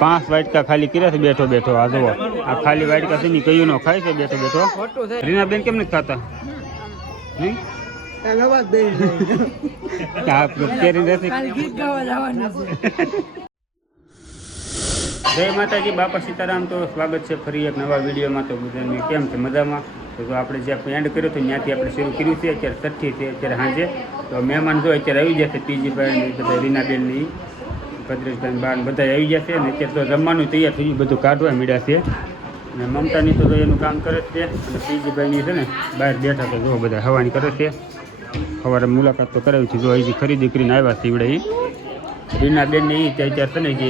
પાંચ વાટકા ખાલી કર્યા છે બેઠો બેઠો. આ જુઓ આ ખાલી વાટકા છે ને કયું નો ખાય છે બેઠો બેઠો. રીનાબેન કેમ નથી ખાતા? નહીં જય માતાજી, બાપા સીતારામ. તો સ્વાગત છે ફરી એક નવા વિડીયોમાં. તો બધાને કેમ છે? મજામાં? તો આપણે જે આપણે એન્ડ કર્યો હતો ત્યાંથી આપણે શરૂ કર્યું છે. અત્યારે 6ઠી છે અત્યારે સાંજે. તો મહેમાન જો અત્યારે આવી જશે, પીજીભાઈ બધા રીનાબેનની, ભદ્રેશભાઈ બાન બધા આવી જશે. અને અત્યારે તો જમવાનું તૈયાર થઈ ગયું, બધું કાઢવા મળ્યા છે. અને મમતાની તો એનું કામ કરે છે. અને પીજીભાઈની છે ને બહાર બેઠા તો જો બધા હવાની કરે છે. સવારે મુલાકાત તો કરાવી છે. જો અહીંથી ખરીદી કરીને આવ્યા છે ઈવડે. રીનાબેન ને એ અત્યારે છે ને જે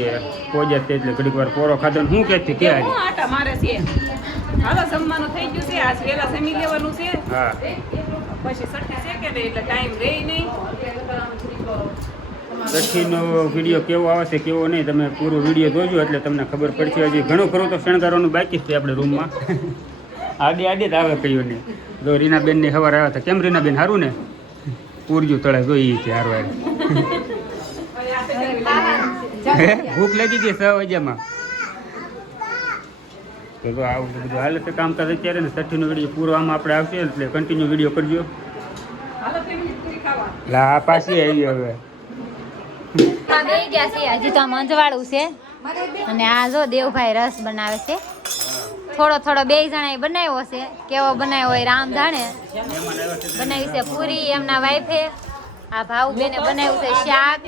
પોજે છે એટલે ઘડીક વાર પોરો ખાધો ને શું કે છે કે આટા મારે છે. હાલો જમવાનું થઈ ગયું છે, આજ વેલા જમી લેવાનું છે. હા પછી 6ઠી છે કે એટલે ટાઈમ રહે નહીં. 6ઠીનો વિડીયો કેવો આવે છે કેવો નહીં તમે પૂરો વિડીયો જોજો એટલે તમને ખબર પડશે. હજી ઘણું ખરું તો શણગારવાનું બાકી છે આપણે રૂમમાં. આડે આડે જ આવે કયું નહીં. જો રીનાબેન ની સવારે આવ્યા હતા. કેમ રીનાબેન? સારું ને? પૂરજું તળે જોઈ છે હારવાર. ભૂખ લાગી ગઈ 6 વાગ્યામાં. તો આવું બધું હાલે છે કામકાજ અત્યારે ને. 6ઠીનો વિડીયો પૂરો આમાં આપણે આવશે એટલે કન્ટિન્યુ વિડીયો કરજો. લા પાછી આવી હવે. હજી તો મંજવાળું છે. અને આ જો દેવભાઈ રસ બનાવે છે. થોડો થોડો 2 જણાએ બનાવ્યો છે. કેવો બનાવ્યો હોય રામ જાણે. બનાવી છે પૂરી એમના વાઈફે. આ ભાવબેને બનાવ્યું છે શાક.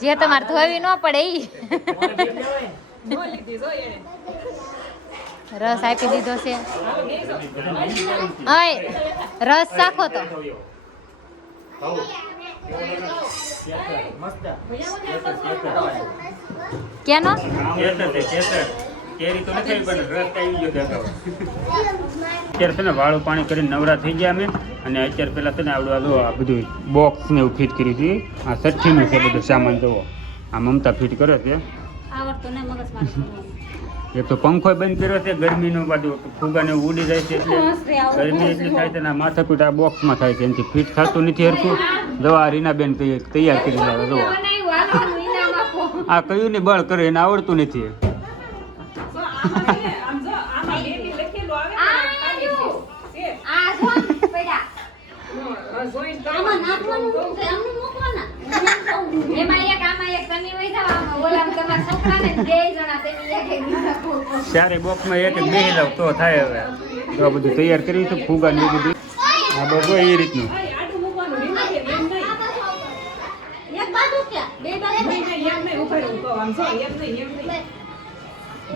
જે તમારે ધોવી ન પડે ઈ. રસ આપી દીધો છે. ઓય રસ ચાખો તો. કેનો? કેરી તો નથી પણ રસ આવી ગયો દેખાવ. અત્યારે છે ને વાળું પાણી કરીને નવરા થઈ ગયા અમે. અને અત્યારે પેલા છે ને આવડું આ બધું બોક્સ ને એવું ફિટ કર્યું છે. આ 6ઠીનું છે બધું સામાન. જુઓ આ મમતા ફિટ કરે છે. એક તો પંખો બંધ કર્યો છે. ગરમીનું બધું ફુગાને ઉડી જાય છે એટલે ગરમી એટલી થાય છે ને માથાકૂટ આ બોક્સમાં થાય છે. એનાથી ફિટ થતું નથી હરખું. દવા રીનાબેન તૈયાર કરી લાવે. જુઓ આ કયું ને બળ કરે એને આવડતું નથી. ચારે બોક્સમાં એક બેસી જાવ તો થાય. હવે તો બધું તૈયાર કર્યું છે ફુગા ને બધું. આ બધું એ રીતનું.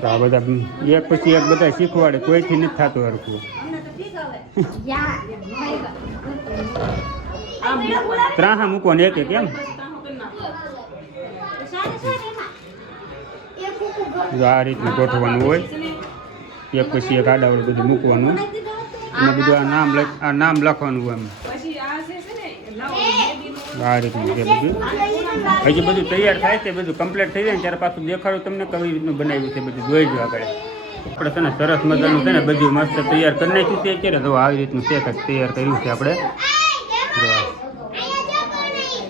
આ બધા એક પછી એક બધા શીખવાડે. કોઈથી નથી થતું હરખું. ત્રાહા મૂકો ને એક કેમ આ રીતનું ગોઠવાનું હોય. એક પછી એક આડાવડ બધું મૂકવાનું. અને બધું આ નામ લખવાનું હોય. આ રીતનું છે બધું. હજી બધું તૈયાર થાય છે. બધું કમ્પ્લીટ થઈ જાય ને ત્યારે પાછું દેખાડું તમને કઈ રીતનું બનાવ્યું છે. બધું જોઈ જો આગળ. આપણે છે ને સરસ મજાનું છે ને બધું મસ્ત તૈયાર કરી નાખ્યું છે અત્યારે. તો આવી રીતનું છે કંઈક તૈયાર કર્યું છે આપણે.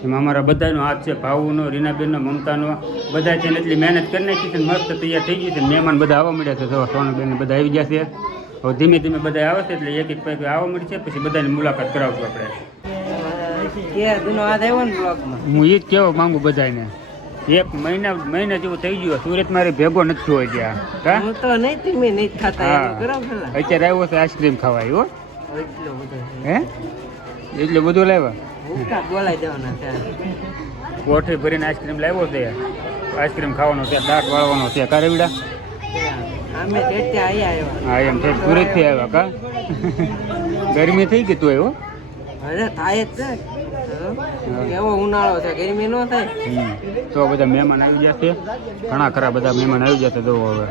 એમાં અમારા બધાનો હાથ છે. ભાવુનો, રીનાબેનનો, મમતાનો બધા છે ને એટલી મહેનત કરી નાખી છે. મસ્ત તૈયાર થઈ ગયું છે. મહેમાન બધા આવવા મળ્યા છે. જો સોનાબેન બધા આવી ગયા છે. હવે ધીમે ધીમે બધા આવે છે એટલે એક એક પૈકી આવવા મળશે. પછી બધાની મુલાકાત કરાવશું આપણે. હું એ જ કહેવા માંગુ બધાને. એક મહિના જેવું થઈ ગયું. સુરત મારે ભેગો નથી થયો ત્યાં. અત્યારે આવ્યો છે આઈસ્ક્રીમ ખાવા. આવ્યો હે એટલું બધું લાવ્યા. કોઠી ભરીને આઈસ્ક્રીમ લાવ્યો છે. આઈસ્ક્રીમ ખાવાનો છે, દાંત વાળવાનો છે. કારેવીડા હા એમ છે. સુરત થી આવ્યા કા? ગરમી થઈ ગઈ તું આવ્યો? એવો ઉનાળો છે, ગરમી ન થાય. તો બધા મહેમાન આવી જશે. ઘણા ખરા બધા મહેમાન આવી જશે. તો હવે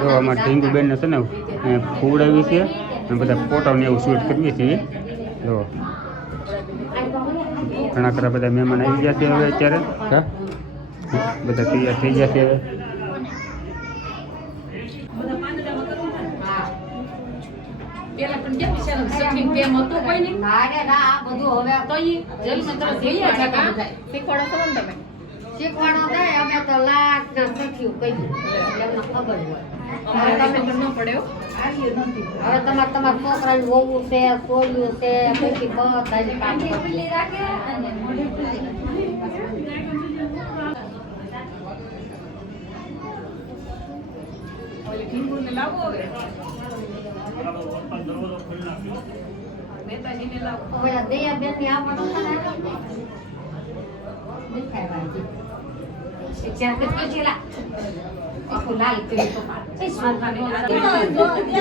જો અમારે ઢીંગુબેન ને છે ને ફૂવડાવી છે. અને બધા ફોટો ને એવું શૂટ કરીએ છીએ. જો ઘણા ખરા બધા મહેમાન આવી ગયા છે હવે અત્યારે. બધા તૈયાર થઈ જશે હવે. પેલા પણ કેમ વિચારો સખી કેમ હતો કોઈ નહીં ના રે ના આ બધું હવે તો ઈ જેલ મંત્ર જોયા છે કા શીખવાડો છો ને તમે શીખવાડો થાય અમે તો લાખ ના સખ્યું કહી એમને ખબર હોય અમારે તમે તો ન પડ્યો હવે તમારા છોકરાને વહુ છે સોળિયું છે પછી બધાને કામ કરી ઓલી ઢીંગુને લાવો હવે નેતાજીને લાવો હવે દયા બેન ની આવવાનું છે ને દેખાય વાજી શિક્ષણ કે ચલા આખું લાલ કરી તો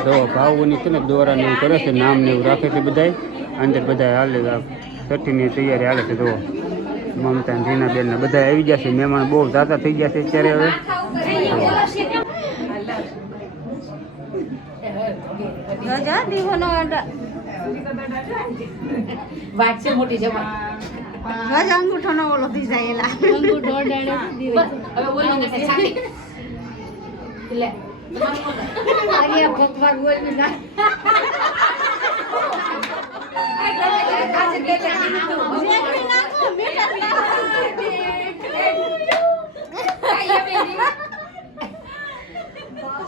તો ભાવોની છે ને દોરાને એવું કરે છે, નામ ને એવું રાખે છે બધાય. અંદર બધા હાલે છઠ્ઠીની તૈયારી હાલે છે. તો મમતા ને રીનાબેન ને બધા આવી ગયા છે. મહેમાન બહુ જાતા થઈ ગયા છે અત્યારે હવે. ગજા દીવાનો વાત છે મોટી જમા ગજા અંગૂઠો નો ઓલો થઈ જાય એલા અંગૂઠો ડાડે હવે બોલો ને સાથી લે અરે ભગવાન બોલવી ના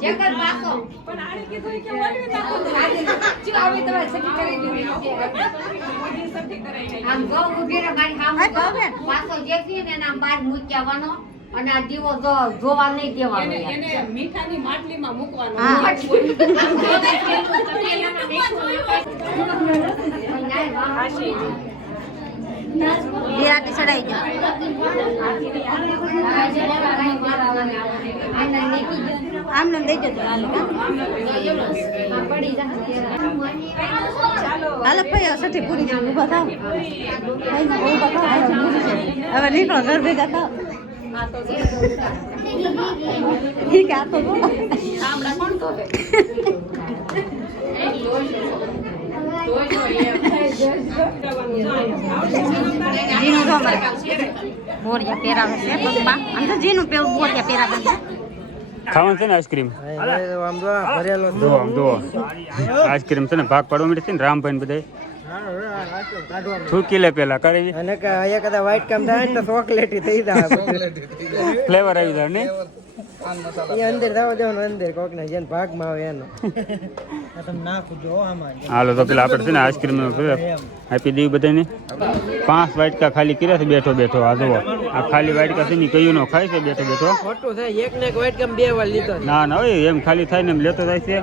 જગત બાસો પણ આને કીધું કે બોલવી નાખો ચી આવી તમારે સખી કરી દીધી મોટી સખી કરાઈ આમ ગો ઉભી રે મારી સામે પાછો જેથી ને નામ બહાર મૂકી આવવાનો અને આ દીવો જોવા નહીં દેવાનો એને મીઠાની માટલીમાં મૂકવાનો વિરાટી ચડાઈ ગયો આમને દઈ જતો હાલો ભાઈ સઠી પૂરી છે ઉભા થાવ હવે નીકળો ઘર ભેગા થાવ ઠીક આ તો આમડા કોણ ધોવે જીનું જો બોરિયા પહેરાવે છે પપ્પા આમ તો જીનું પેલું બોરિયા પહેરાવે છે ખાવાનું છે ને આઈસ્ક્રીમ. આમ જો ભરેલો જો આમ જો આઈસ્ક્રીમ છે ને ભાગ પાડવા મળે છે ને રામભાઈ ને બધા થૂકી લે પેલા કરી અને કે અહીંયા કદા વ્હાઈટ કામ થાય ને તો ચોકલેટી થઈ જાય ફ્લેવર આવી જાય ને. એ અંદર દાવ દેવાનો અંદર કોક ને જેન ભાગમાં આવે એનો તમે નાખો જો આમાં હાલો તો પેલા આપણે છે ને આઈસ્ક્રીમ આપી દઈએ બધાને. 5 વાટકા ખાલી કર્યા છે બેઠો બેઠો. આ જુઓ આ ખાલી વાટકા છે ને કયું નો ખાય છે બેઠો બેઠો. ખોટું થાય એક ને એક વ્હાઈટ કામ 2 વાર લીધો ના ના હોય એમ ખાલી થાય ને એમ લેતો જાય છે.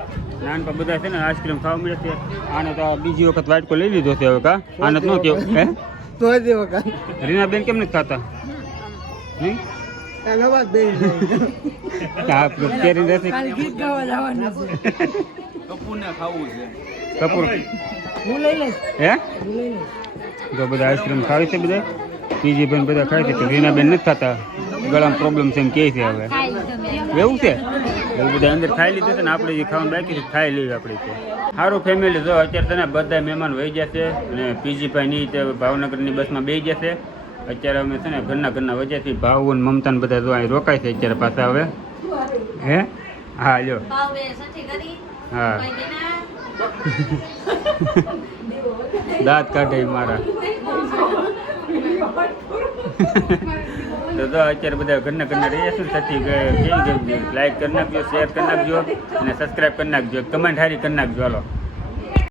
નાનપા બધા છે ને આઈસ્ક્રીમ ખાવા મળે છે. આને તો બીજી વખત વાટકો લઈ લીધો છે હવે કા આને તો ન કેવું હે તો દેવો કા રીનાબેન કેમ નથી ખાતા નહીં કાલો વાત દે આ કેરી રહેશે ગીત ગાવા જવાનું કપૂર હું લઈ લઈશ હે હું લઈ લઈશ તો બધા આઈસ્ક્રીમ ખાવી છે બધા. બીજી બેન બધા ખાય છે. રીનાબેન નથી ખાતા, ગળામાં પ્રોબ્લેમ છે એમ કહે છે હવે. એવું છે એવું બધા અંદર ખાઈ લીધું છે ને આપણે જે ખાવાનું બાકી છે ખાઈ લઈએ આપણે છે. સારું ફેમિલી જો અત્યારે છે ને બધા મહેમાન વહી જશે અને પીજીભાઈ ની ભાવનગરની બસમાં બેસી જશે. અત્યારે અમે છે ને ઘરના વજ્યાથી ભાવ અને મમતા ને બધા જો અહીં રોકાય છે અત્યારે પાછા હવે. હે હા લ્યો હા દાંત કાઢે મારા. તો અત્યારે બધા ઘરના રહીએ છે સાથી કેવી લાઈક કરી નાખજો, શેર કરી નાખજો અને સબસ્ક્રાઈબ કરી નાખજો, કમેન્ટ હારી કરી નાખજો. હાલો.